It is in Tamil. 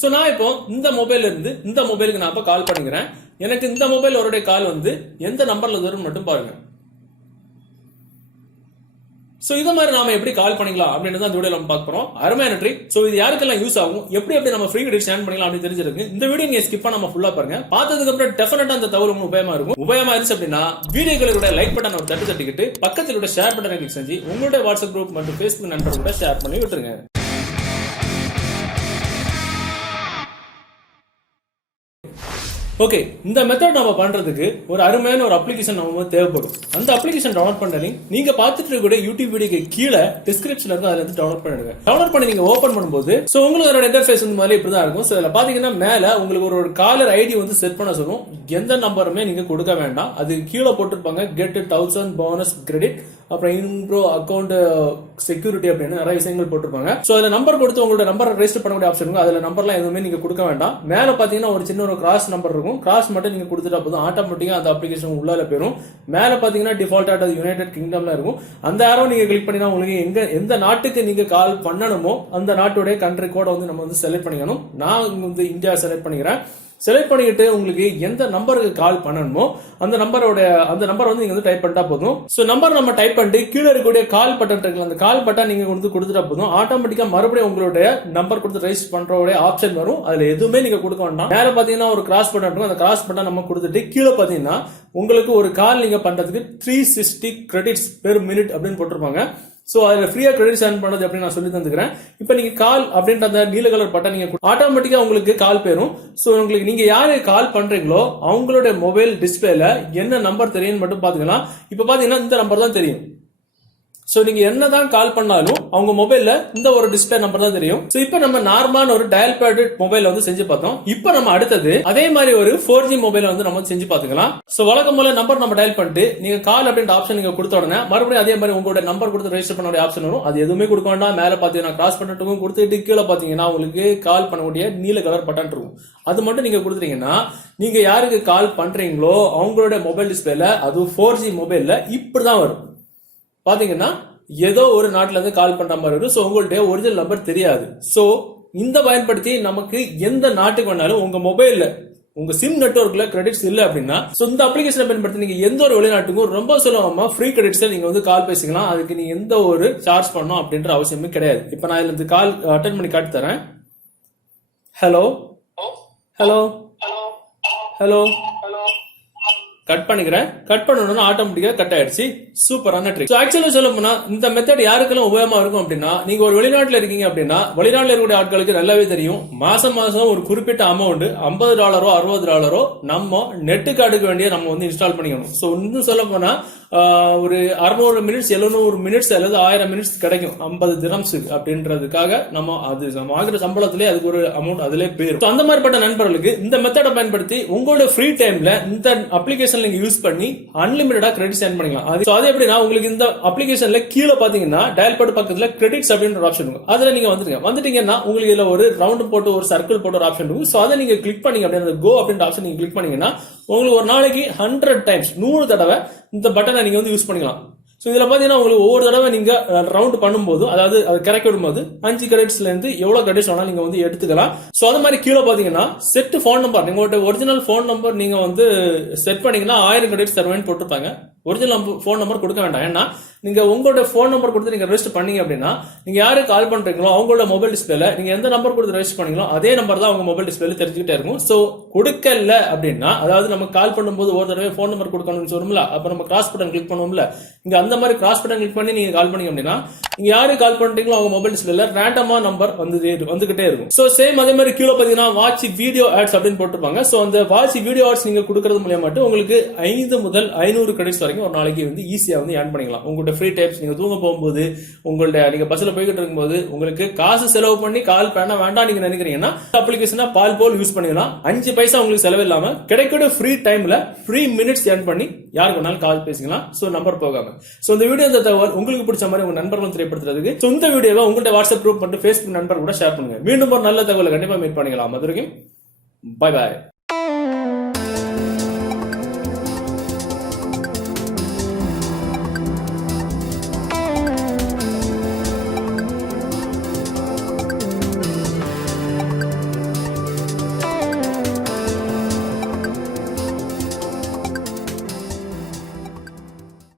சோ நான் இப்போ இந்த மொபைல்ல இருந்து இந்த மொபைலுக்கு நான் இப்ப கால் பண்ணிக்கிறேன். எனக்கு இந்த மொபைல் அவருடைய கால் வந்து எந்த நம்பர்ல வரும் மட்டும் பாருங்க. சோ இத மாதிரி நாம எப்படி கால் பண்ணிக்கலாம் அப்படின்னு தான் இந்த வீடியோல நம்ம பார்க்க போறோம். அருமையான ட்ரிக். சோ இது யாருக்கெல்லாம் யூஸ் ஆகும், எப்படி நம்ம ஃப்ரீ கிரெடிட் ஷேர் பண்ணிக்கலாம் அப்படின்னு தெரிஞ்சிருக்கு. இந்த வீடியோ நீங்க ஸ்கிப் பண்ணாம ஃபுல்லா பாருங்க. பார்த்ததுக்கு அப்புறம் டெஃபினட்டா அந்த தகவல் உங்களுக்கு உபயோகமா இருக்கும். உபயோகமா இருந்துச்சு அப்படின்னா வீடியோக்களோட லைக் பட்டன் ஒரு தட்டிக்கிட்டு பக்கத்துல உள்ள ஷேர் பட்டனை கிளிக் செஞ்சு உங்களுடைய வாட்ஸ்அப் குரூப் மற்றும் Facebook நண்பர்களோட ஷேர் பண்ணி விட்டுருங்க. ஓகே, இந்த மெத்தட் நம்ம பண்றதுக்கு ஒரு அருமையான ஒரு அப்ளிகேஷன் நம்ம தேவைப்படும். அந்த அப்ளிகேஷன் டவுன்லோட் பண்ண லிங்க் நீங்க பார்த்துட்டு இருக்க யூடியூப் வீடியோக்கு கீழே டிஸ்கிரிப்ஷன்ல இருக்கும், அதுல இருந்து டவுன்லோட் பண்ணிடுங்க. டவுன்லோட் பண்ணி நீங்க ஓபன் பண்ணும்போது சோ உங்களுக்கு ஒரு இன்டர்ஃபேஸ் இந்த மாதிரி இப்படிதான் இருக்கும். சோ இதுல பாத்தீங்கன்னா மேல உங்களுக்கு ஒரு காலர் ஐடி வந்து செட் பண்ண சொல்லும். எந்த நம்பருமே நீங்க கொடுக்க வேண்டாம். அது கீழே போட்டுருப்பாங்க கெட் 1000 போனஸ் கிரெடிட், அப்புறம் இன்ட்ரோ அக்கௌண்ட் செக்யூரிட்டி அப்படின்னு நிறைய விஷயங்கள் போட்டிருப்பாங்க. சோ அதுல நம்பர் கொடுத்து உங்களோட நம்பர் ரெஜிஸ்டர் பண்ணக்கூடிய ஆப்ஷன் இருக்கும். அதுல நம்பர்லாம் எதுவுமே நீங்க கொடுக்க வேண்டாம். மேல பாத்தீங்கன்னா ஒரு சின்ன ஒரு கிராஸ் நம்பர் இருக்கும். கிராஸ் மட்டும் நீங்க கொடுத்துட்டா போதும், ஆட்டோமேட்டிக்கா அந்த அப்ளிகேஷன் உள்ளால போயிடும். மேல பாத்தீங்கன்னா டிஃபால்ட்டா யுனைடெட் கிங்டம்ல இருக்கும். அந்த ஆரோ நீங்க கிளிக் பண்ணினா உங்களுக்கு எந்த நாட்டுக்கு நீங்க கால் பண்ணணுமோ அந்த நாட்டுடைய கண்ட்ரி கோட வந்து நம்ம வந்து செலக்ட் பண்ணிக்கணும். நான் வந்து இந்தியா செலக்ட் பண்ணிக்கிறேன். செலக்ட் பண்ணிட்டு உங்களுக்கு எந்த நம்பருக்கு கால் பண்ணணுமோ அந்த நம்பர் வந்து நீங்க வந்து டைப் பண்ணிட்டா போதும். சோ நம்பர் நம்ம டைப் பண்ணிட்டு கீழே இருக்கக்கூடிய கால் பட்டன் இருக்குல்ல, அந்த கால் பட்டன் நீங்க வந்து கொடுத்துட்டா போதும், ஆட்டோமேட்டிக்கா மறுபடியும் உங்களுடைய நம்பர் கொடுத்து ரெஜிஸ்டர் பண்றோட ஆப்ஷன் வரும். அதுல எதுவுமே நீங்க கொடுக்க வேண்டாம். மேல பாத்தீங்கன்னா ஒரு கிராஸ் பட்டன் இருக்கும். அந்த கிராஸ் பட்டன் நம்ம கொடுத்துட்டு கீழே பாத்தீங்கன்னா உங்களுக்கு ஒரு கால் நீங்க பண்றதுக்கு 360 கிரெடிட்ஸ் பெர் மினிட் அப்படின்னு போட்டிருப்பாங்க. சோ அதுல ஃப்ரீயா கிரெடிட் ஏர்ன் பண்றது அப்படின்னு நான் சொல்லி தந்துக்கிறேன். இப்ப நீங்க கால் அப்படின்ற அந்த நீல கலர் பட்டன் நீங்க ஆட்டோமேட்டிக்கா உங்களுக்கு கால் பேரும். சோ உங்களுக்கு நீங்க யாரு கால் பண்றீங்களோ அவங்களோட மொபைல் டிஸ்பிளேல என்ன நம்பர் தெரியும் மட்டும் பாத்துக்கலாம். இப்ப பாத்தீங்கன்னா இந்த நம்பர் தான் தெரியும். சோ நீங்க என்னதான் கால் பண்ணாலும் அவங்க மொபைல்ல இந்த ஒரு டிஸ்பிளே நம்பர் தான் தெரியும். சோ இப்போ நம்ம நார்மலான ஒரு டயல் பேட் மொபைல் வந்து செஞ்சு பார்த்தோம். இப்போ நம்ம அடுத்தது அதே மாதிரி ஒரு 4G மொபைல் வந்து நம்ம செஞ்சு பாத்துக்கலாம். சோ வழக்கம்போல நம்பர் நம்ம டயல் பண்ணிட்டு நீங்க கால் அப்படின்ற ஆப்ஷன் நீங்க கொடுத்த உடனே மறுபடியும் அதே மாதிரி உங்களோட நம்பர் கொடுத்து ரெஜிஸ்டர் பண்ணக்கூடிய ஆப்ஷன் வரும். அது எதுவுமே கொடுக்க வேண்டாம். மேல பாத்தீங்கன்னா கிராஸ் பட்டனுக்கும் கொடுத்துட்டு கீழே பாத்தீங்கன்னா உங்களுக்கு கால் பண்ணக்கூடிய நீல கலர் பட்டன் இருக்கும். அது மட்டும் நீங்க கொடுத்துட்டீங்கன்னா நீங்க யாருக்கு கால் பண்றீங்களோ அவங்களோட மொபைல் டிஸ்பிளேல அது 4G மொபைல்ல இப்படிதான் வரும். பாத்தீங்கன்னா ஏதோ ஒரு நாட்டுல இருந்து கால் பண்ற மாதிரி வரும். சோ உங்கள்ட்ட ஒரிஜினல் நம்பர் தெரியாது. சோ இந்த பயன்படுத்தி நமக்கு எந்த நாட்டுக்கு வேணாலும் உங்க மொபைல்ல உங்க சிம் நெட்வொர்க்ல கிரெடிட்ஸ் இல்ல அப்படின்னா இந்த அப்ளிகேஷனை பயன்படுத்தி நீங்க எந்த ஒரு வெளிநாட்டுக்கும் ரொம்ப சுலபமா ஃப்ரீ கிரெடிட்ஸ் நீங்க வந்து கால் பேசிக்கலாம். அதுக்கு நீங்க எந்த ஒரு சார்ஜ் பண்ணணும் அப்படின்ற அவசியமே கிடையாது. இப்ப நான் இதுல கால் அட்டென்ட் பண்ணி காட்டி தரேன். ஹலோ ஹலோ ஹலோ கட் பண்ணிக்கிறேன். கட் பண்ணணும்னா ஆட்டோமேட்டிக்கா கட் ஆயிடுச்சு. சூப்பரான ட்ரிக். ஆக்சுவலா சொல்ல போனா இந்த மெத்தட் யாருக்கெல்லாம் உபயோகமா இருக்கும் அப்படின்னா, நீங்க ஒரு வெளிநாட்டுல இருக்கீங்க அப்படின்னா வெளிநாட்டுல இருக்கக்கூடிய ஆட்களுக்கு நல்லாவே தெரியும். மாசம் ஒரு குறிப்பிட்ட அமௌண்ட் $50 $60 நம்ம நெட்டு கார்டுக்கு வேண்டிய நம்ம வந்து இன்ஸ்டால் பண்ணிக்கணும். சோ இன்னும் சொல்ல போனா ஒரு 600 மினிட்ஸ் 700 மினிட்ஸ் அல்லது 1000 மினிட்ஸ் கிடைக்கும் 50 திரம்ஸ் அப்படின்றதுக்காக நம்ம அது ஆகிற சம்பளத்திலே அதுக்கு ஒரு அமௌண்ட் அதிலே போயிடும். அந்த மாதிரிப்பட்ட நண்பர்களுக்கு இந்த மெத்தடை பயன்படுத்தி உங்களோட ஃப்ரீ டைம்ல இந்த அப்ளிகேஷன் நீங்க யூஸ் பண்ணி அன்லிமிட்டடா கிரெடிட்ஸ் ஏர்ன் பண்ணிக்கலாம். அது எப்படின்னா உங்களுக்கு இந்த அப்ளிகேஷன்ல கீழே பாத்தீங்கன்னா டயல் பேட் பக்கத்துல கிரெடிட்ஸ் அப்படின்ற ஒரு ஆப்ஷன் இருக்கும். அதுல நீங்க வந்துட்டீங்கன்னா உங்களுக்கு இதுல ஒரு ரவுண்ட் போட்டு ஒரு சர்க்கிள் போட்டு ஒரு ஆப்ஷன் இருக்கும். சோ அதை நீங்க கிளிக் பண்ணீங்க அப்படின்னா கோ அப்படின்ற ஆப்ஷன் நீங்க கிளிக் பண்ணீங்கன்னா உங்களுக்கு ஒரு நாளைக்கு 100 டைம்ஸ் 100 தடவை இந்த பட்டனை நீங்க வந்து யூஸ் பண்ணிக்கலாம். சோ இதுல பாத்தீங்கன்னா உங்களுக்கு ஒவ்வொரு தடவை நீங்க ரவுண்ட் பண்ணும்போது அதாவது அது கரெக்ட் விடும்போது 5 கிரெடிட்ஸ்ல இருந்து எவ்வளவு கிரெடிட்ஸ் வேணாலும் நீங்க வந்து எடுத்துக்கலாம். சோ அது மாதிரி கீழே பாத்தீங்கன்னா செட் போன் நம்பர், நீங்களோட ஒரிஜினல் போன் நம்பர் நீங்க வந்து செட் பண்ணீங்கன்னா 1000 கிரெடிட்ஸ் தருவேன்னு போட்டிருப்பாங்க. ஒரிஜினல் போன் நம்பர் கொடுக்க வேண்டாம். ஏன்னா நீங்க உங்களோட போன் நம்பர் கொடுத்து நீங்க ரெஜிஸ்டர் பண்ணீங்க அப்படின்னா நீங்க யாரு கால் பண்றீங்களோ அவங்களோட மொபைல் டிஸ்பிளேல நீங்க எந்த நம்பர் கொடுத்து ரெஜிஸ்டர் பண்ணீங்களோ அதே நம்பர் தான் உங்க மொபைல் டிஸ்பிளேல தெரிஞ்சுக்கிட்டே இருக்கும். சோ கொடுக்கல அப்படின்னா அதாவது நம்ம கால் பண்ணும்போது ஒரு தடவை போன் நம்பர் கொடுக்கணும்னு சொல்லும்ல, அப்ப நம்ம கிராஸ் பட்டன் கிளிக் பண்ணுவோம்ல, இங்க அந்த மாதிரி கிராஸ் பட்டன் கிளிக் பண்ணி நீங்க கால் பண்ணீங்க அப்படின்னா நீங்க யாரு கால் பண்றீங்களோ அவங்க மொபைல் டிஸ்பிளேல ரேண்டமா நம்பர் வந்துகிட்டே இருக்கும். சோ சேம் அதே மாதிரி கீழே பாத்தீங்கன்னா வாட்ச் வீடியோ ஆட்ஸ் அப்படின்னு போட்டிருப்பாங்க. சோ அந்த வாட்ச் வீடியோ ஆட்ஸ் நீங்க கொடுக்கறது மூலமா உங்களுக்கு 5 முதல் 500 கிரெடிட்ஸ் வரைக்கும் ஒரு நாளைக்கு வந்து ஈஸியா வந்து ஏர்ன் பண்ணிக்கலாம். உங்களோட ஃப்ரீ டைம்ஸ் நீங்க தூங்க போகும்போது உங்களோட நீங்க பஸ்ல போய்கிட்டு இருக்கும்போது உங்களுக்கு காசு செலவு பண்ணி கால் பண்ண வேண்டாம் நீங்க நினைக்கிறீங்கன்னா அப்ளிகேஷனை பால் போல் யூஸ் பண்ணிக்கலாம். 5 பைசா உங்களுக்கு செலவு இல்லாம கிடைக்கிற ஃப்ரீ டைம்ல ஃப்ரீ மினிட்ஸ் ஏர்ன் பண்ணி யாருக்கு வேணாலும் கால் பேசிக்கலாம். சோ நம்பர் போகாம. சோ இந்த வீடியோ இந்த தகவல் உங்களுக்கு பிடிச்ச மாதிரி உங்க நண்பர்களும் தெரியப்படுத்துறதுக்கு இந்த வீடியோவை உங்கள்ட்ட வாட்ஸ்அப் குரூப் மற்றும் Facebook நண்பர் கூட ஷேர் பண்ணுங்க. மீண்டும் ஒரு நல்ல தகவலை கண்டிப்பா மீட் பண்ணிக்கலாம். அது வரைக்கும் பை பாய்.